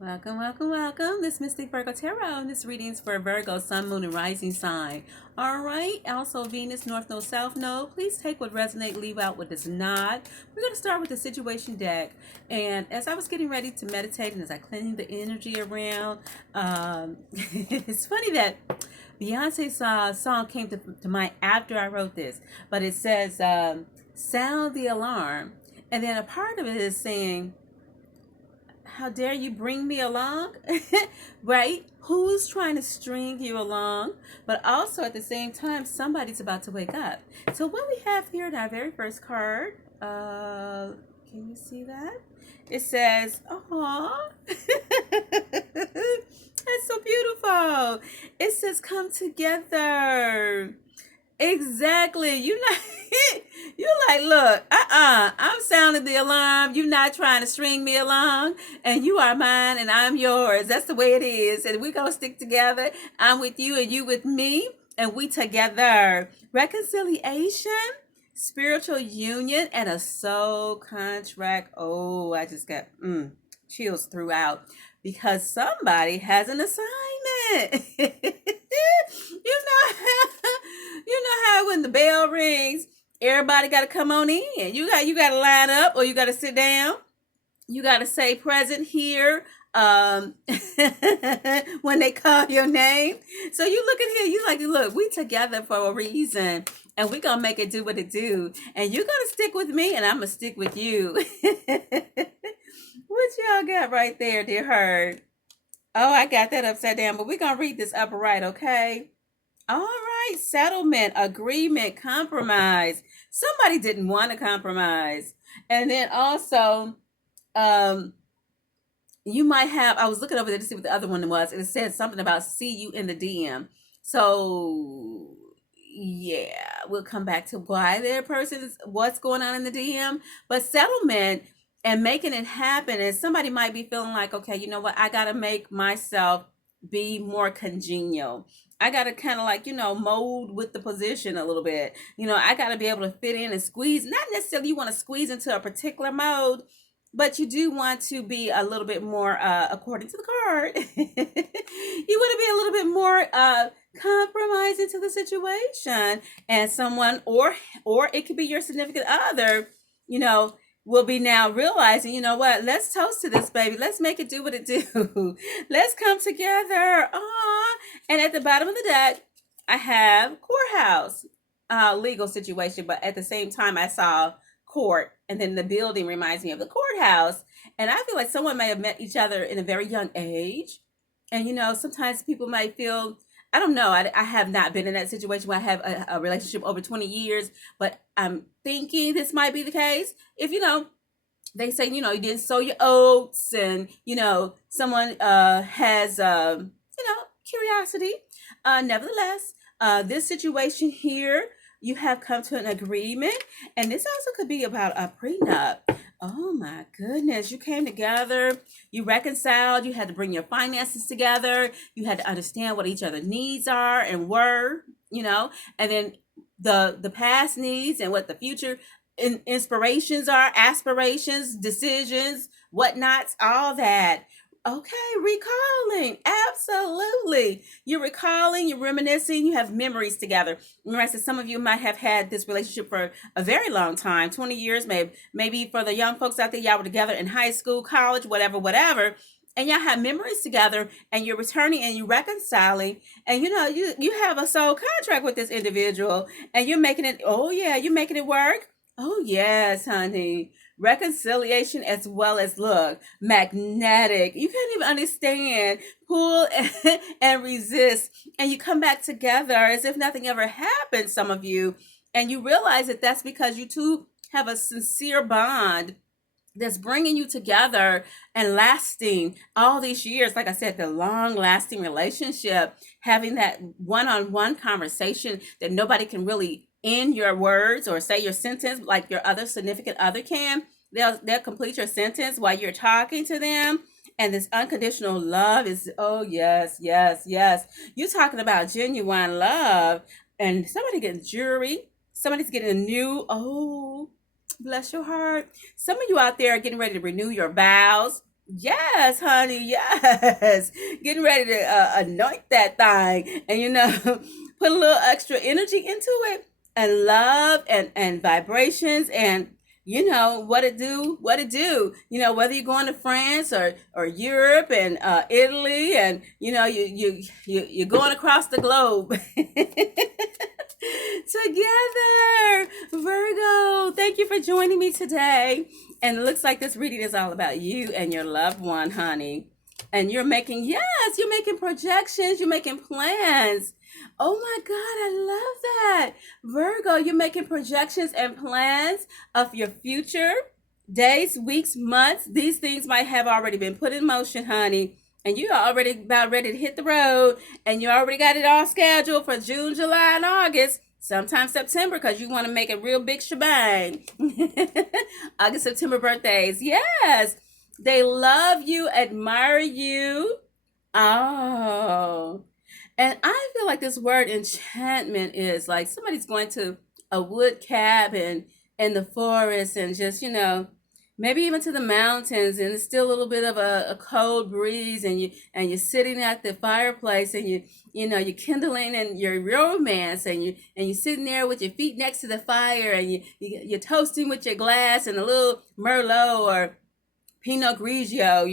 Welcome, welcome, welcome. This Mystic Virgo Tarot, and this reading's for Virgo, Sun, Moon, and Rising sign. All right. Also, Venus, North Node, South Node. Please take what resonates, leave out what does not. We're going to start with the situation deck. And as I was getting ready to meditate and as I cleaned the energy around, it's funny that Beyonce's song came to mind after I wrote this, but it says, sound the alarm. And then a part of it is saying, how dare you bring me along? Right? Who's trying to string you along? But also at the same time, somebody's about to wake up. So what we have here in our very first card, can you see that? It says, "Aw, that's so beautiful." It says, "Come together." Exactly. You not you like, look, I'm sounding the alarm. You're not trying to string me along, and you are mine and I'm yours. That's the way it is. And we're gonna stick together. I'm with you and you with me, and we together. Reconciliation, spiritual union, and a soul contract. Oh, I just got chills throughout because somebody has an assignment. you know you know how when the bell rings, everybody got to come on in. You got to line up or you got to sit down. You got to say present here when they call your name. So you look at here, you like, look, we together for a reason, and we gonna make it do what it do. And you're gonna stick with me, and I'm gonna stick with you. What y'all got right there, dear Heard? Oh, I got that upside down, but we're gonna read this upright, okay? All right, settlement, agreement, compromise. Somebody didn't want to compromise. And then also, um, you might have, I was looking over there to see what the other one was, and it said something about see you in the DM. So, yeah, we'll come back to why their person is, what's going on in the DM. But settlement and making it happen, and somebody might be feeling like, okay, you know what, I got to make myself be more congenial. I got to kind of like, mold with the position a little bit. I got to be able to fit in and squeeze. Not necessarily you want to squeeze into a particular mode, but you do want to be a little bit more, according to the card, you want to be a little bit more compromising to the situation. And someone, or it could be your significant other, you know, will be now realizing, you know what, let's toast to this, baby. Let's make it do what it do. Let's come together. And at the bottom of the deck, I have courthouse, legal situation. But at the same time, I saw court, and then the building reminds me of the courthouse. And I feel like someone may have met each other in a very young age. And, sometimes people might feel, I don't know. I have not been in that situation where I have a relationship over 20 years, but I'm thinking this might be the case. If, they say, you didn't sow your oats, and, someone has, curiosity. Nevertheless, this situation here, you have come to an agreement, and this also could be about a prenup. Oh my goodness, you came together, you reconciled, you had to bring your finances together, you had to understand what each other's needs are and were, and then the past needs and what the future inspirations are, aspirations, decisions, whatnots, all that. Okay, recalling. Absolutely. You're recalling, you're reminiscing, you have memories together. Remember, I said some of you might have had this relationship for a very long time, 20 years, maybe for the young folks out there, y'all were together in high school, college, whatever. And y'all have memories together, and you're returning and you're reconciling, and you have a soul contract with this individual, and you're making it, oh yeah, you're making it work. Oh yes, honey. Reconciliation as well as, look, magnetic. You can't even understand. Pull and resist. And you come back together as if nothing ever happened, some of you. And you realize that that's because you two have a sincere bond that's bringing you together and lasting all these years. Like I said, the long lasting relationship, having that one-on-one conversation that nobody can really end your words or say your sentence like your other significant other can. They'll complete your sentence while you're talking to them. And this unconditional love is, oh yes, yes, yes. You're talking about genuine love, and somebody getting jewelry, somebody's getting a new, oh, bless your heart. Some of you out there are getting ready to renew your vows. Yes, honey. Yes. Getting ready to anoint that thing and, put a little extra energy into it and love and vibrations and, what it do, what it do. Whether you're going to France or Europe and Italy and, you're going across the globe. Together, Virgo. Thank you for joining me today. And it looks like this reading is all about you and your loved one, honey. And yes, you're making projections, you're making plans. Oh my God, I love that. Virgo, you're making projections and plans of your future days, weeks, months. These things might have already been put in motion, honey. And you're already about ready to hit the road. And you already got it all scheduled for June, July, and August. Sometime September because you want to make a real big shebang. August, September birthdays. Yes. They love you, admire you. Oh. And I feel like this word enchantment is like somebody's going to a wood cabin in the forest and just, maybe even to the mountains and it's still a little bit of a cold breeze and you're sitting at the fireplace and you're kindling and your romance and you're sitting there with your feet next to the fire and you're toasting with your glass and a little Merlot or Pinot Grigio.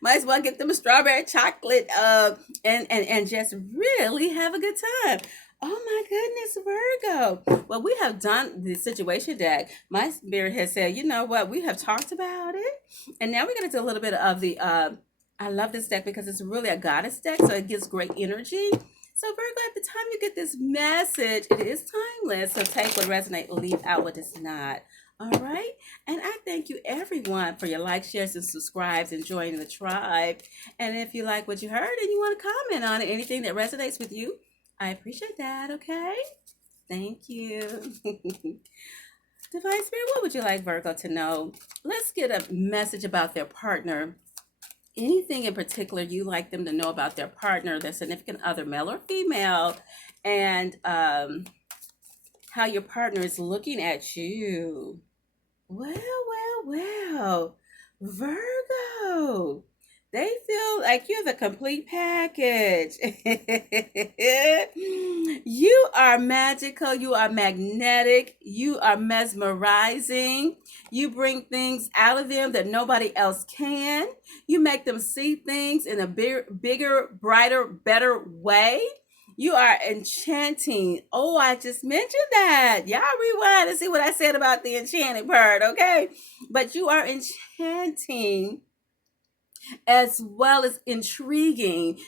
Might as well get them a strawberry chocolate and just really have a good time. Oh my goodness, Virgo. Well, we have done the situation deck. My spirit has said, you know what, we have talked about it. And now we're going to do a little bit of the, I love this deck because it's really a goddess deck, so it gives great energy. So Virgo, at the time you get this message, it is timeless. So take what resonates, leave out what does not. All right. And I thank you everyone for your likes, shares, and subscribes and joining the tribe. And if you like what you heard and you want to comment on it, anything that resonates with you, I appreciate that. Okay. Thank you. Divine Spirit, what would you like Virgo to know? Let's get a message about their partner. Anything in particular you like them to know about their partner, their significant other, male or female, and how your partner is looking at you. Well, Virgo. They feel like you're the complete package. You are magical. You are magnetic. You are mesmerizing. You bring things out of them that nobody else can. You make them see things in a bigger, brighter, better way. You are enchanting. Oh, I just mentioned that. Y'all rewind and see what I said about the enchanting part, okay? But you are enchanting as well as intriguing.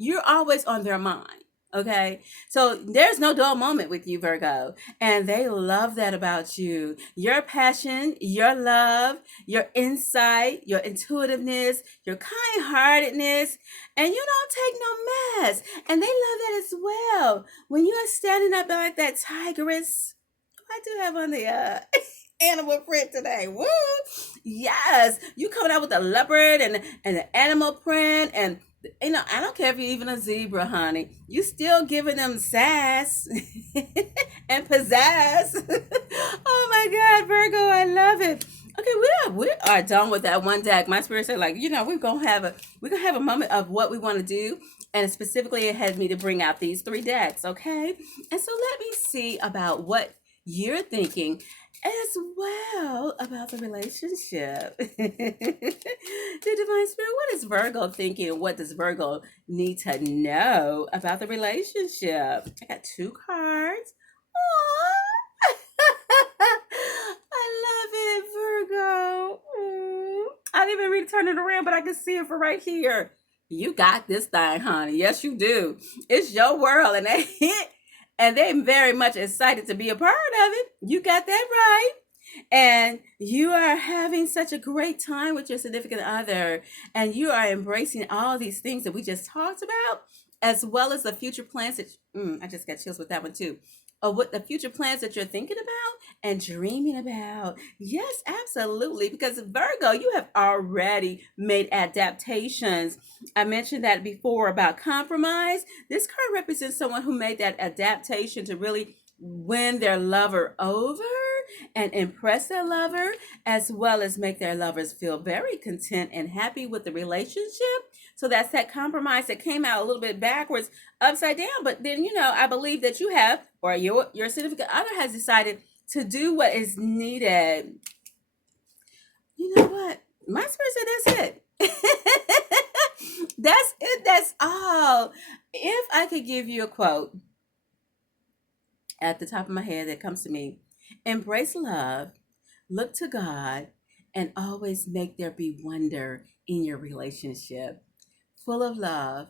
You're always on their mind. Okay, so there's no dull moment with you, Virgo, and they love that about you. Your passion, your love, your insight, your intuitiveness, your kind-heartedness, and you don't take no mess. And they love that as well. When you are standing up like that tigress, I do have on the animal print today. Woo! Yes, you coming out with a leopard and an animal print, and I don't care if you're even a zebra, honey. You still giving them sass and pizzazz. Oh my God, Virgo, I love it. Okay, we are done with that one deck. My spirit said, like, we're gonna have a moment of what we want to do, and specifically, it had me to bring out these three decks. Okay, and so let me see about what you're thinking as well about the relationship. The divine spirit, what is Virgo thinking? What does Virgo need to know about the relationship? I got two cards. Aww. I love it, Virgo. I didn't even read turn it around, but I can see it for right here. You got this thing, honey. Yes, you do. It's your world, and they're very much excited to be a part of it. You got that right. And you are having such a great time with your significant other, and you are embracing all these things that we just talked about, as well as the future plans that I just got chills with that one too. What the future plans that you're thinking about and dreaming about. Yes, absolutely. Because Virgo, you have already made adaptations. I mentioned that before about compromise. This card represents someone who made that adaptation to really win their lover over. and impress their lover, as well as make their lovers feel very content and happy with the relationship. So that's that compromise that came out a little bit backwards, upside down. But then, I believe that you have, or your significant other has decided to do what is needed. You know what? My spirit said that's it. That's it. That's all. If I could give you a quote at the top of my head that comes to me, embrace love, look to God, and always make there be wonder in your relationship. Full of love,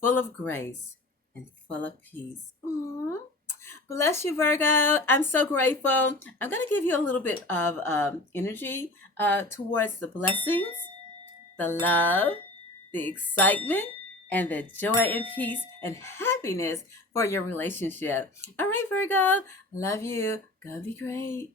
full of grace, and full of peace. Aww. Bless you, Virgo. I'm so grateful. I'm going to give you a little bit of energy towards the blessings, the love, the excitement, and the joy and peace and happiness for your relationship. All right, Virgo. Love you. Go be great.